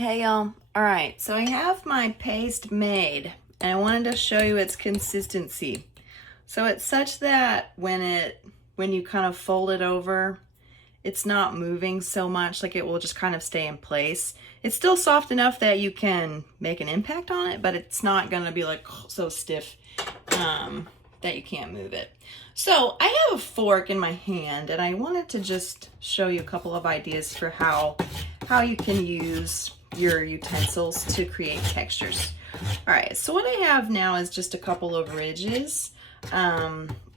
Hey y'all. All right, so I have my paste made and I wanted to show you its consistency. So it's such that when you kind of fold it over, it's not moving so much, like it will just kind of stay in place. It's still soft enough that you can make an impact on it, but it's not gonna be like so stiff that you can't move it. So I have a fork in my hand and I wanted to just show you a couple of ideas for how you can use your utensils to create textures. All right, so what I have now is just a couple of ridges.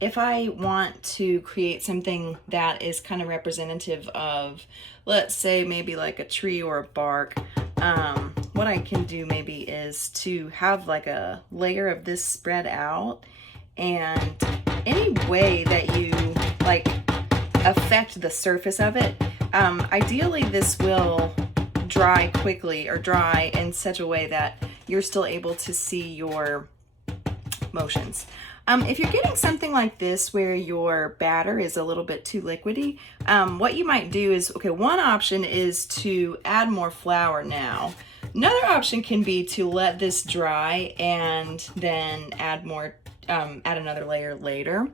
If I want to create something that is kind of representative of, let's say maybe like a tree or a bark, what I can do maybe is to have like a layer of this spread out, and any way that you like affect the surface of it, ideally this will dry quickly or dry in such a way that you're still able to see your motions. If you're getting something like this where your batter is a little bit too liquidy, what you might do is, okay, one option is to add more flour now. Another option can be to let this dry and then add another layer later.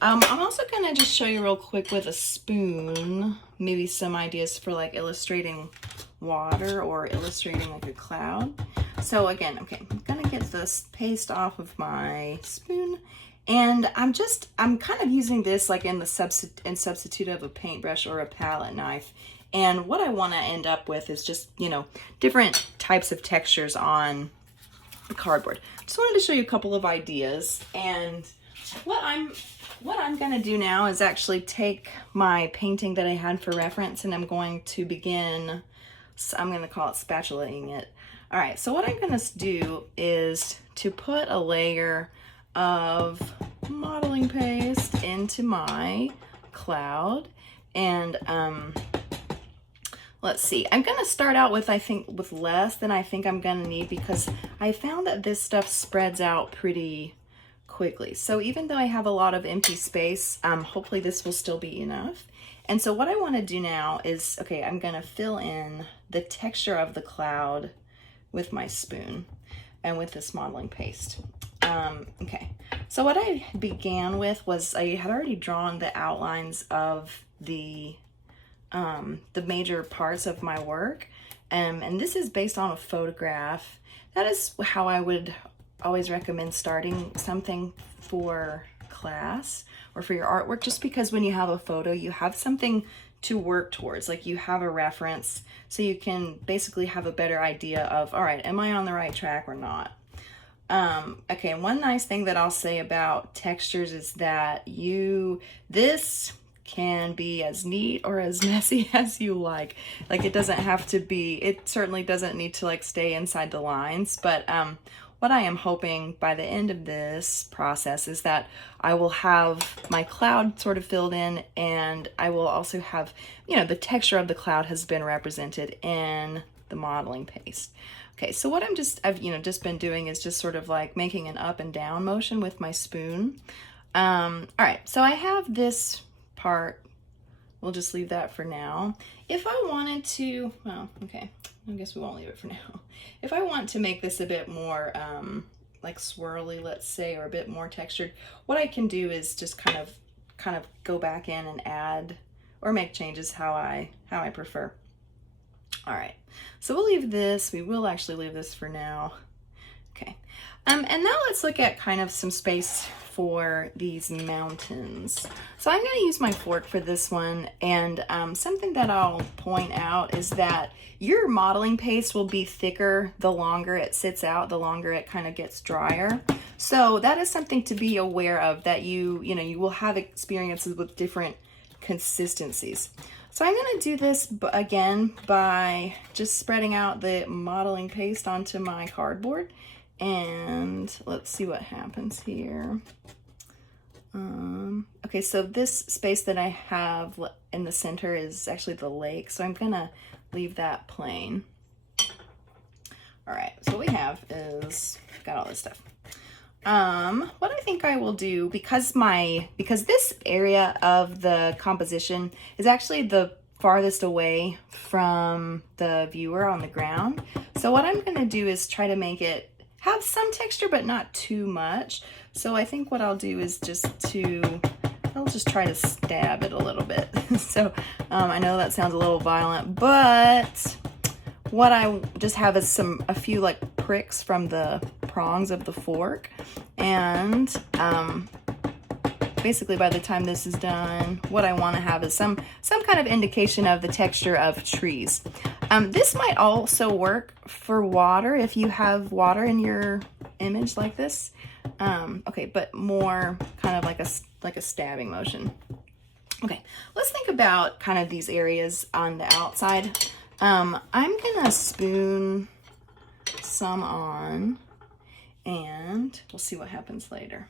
I'm also gonna just show you real quick with a spoon, maybe some ideas for like illustrating water or illustrating like a cloud. So again, okay, I'm gonna get this paste off of my spoon, and I'm kind of using this like in substitute of a paintbrush or a palette knife. And what I want to end up with is just, different types of textures on the cardboard. Just wanted to show you a couple of ideas, and what I'm gonna do now is actually take my painting that I had for reference, and I'm going to begin, I'm gonna call it spatulaing it. All right, so what I'm gonna do is to put a layer of modeling paste into my cloud, and let's see, I'm gonna start out with, I think, with less than I think I'm gonna need, because I found that this stuff spreads out pretty quickly. So even though I have a lot of empty space, hopefully this will still be enough. And so what I want to do now is, okay, I'm going to fill in the texture of the cloud with my spoon and with this modeling paste. Okay, so what I began with was I had already drawn the outlines of the major parts of my work, and this is based on a photograph. That is how I would always recommend starting something for class or for your artwork, just because when you have a photo, you have something to work towards, like you have a reference, so you can basically have a better idea of, all right, am I on the right track or not? Okay, one nice thing that I'll say about textures is that this can be as neat or as messy as you like. Like it doesn't have to be, it certainly doesn't need to like stay inside the lines, but what I am hoping by the end of this process is that I will have my cloud sort of filled in, and I will also have, the texture of the cloud has been represented in the modeling paste. Okay, so what I've just been doing is just sort of like making an up and down motion with my spoon. All right, so I have this part. We'll just leave that for now. If I wanted to, well, okay, I guess we won't leave it for now. If I want to make this a bit more like swirly, let's say, or a bit more textured, what I can do is just kind of go back in and add or make changes how I prefer. All right, so we'll leave this. We will actually leave this for now. Okay, and now let's look at kind of some space for these mountains. So I'm going to use my fork for this one, and something that I'll point out is that your modeling paste will be thicker the longer it sits out, the longer it kind of gets drier. So that is something to be aware of, that you will have experiences with different consistencies. So I'm going to do this again by just spreading out the modeling paste onto my cardboard. And let's see what happens here. Okay, so this space that I have in the center is actually the lake, so I'm gonna leave that plain. All right, so what we have is, got all this stuff. What I think I will do, because this area of the composition is actually the farthest away from the viewer on the ground. So what I'm gonna do is try to make it have some texture, but not too much. So I think what I'll do is I'll just try to stab it a little bit. So I know that sounds a little violent, but what I just have is a few like pricks from the prongs of the fork. And basically by the time this is done, what I want to have is some kind of indication of the texture of trees. This might also work for water if you have water in your image like this. Okay, but more kind of like a stabbing motion. Okay, let's think about kind of these areas on the outside. I'm gonna spoon some on, and we'll see what happens later.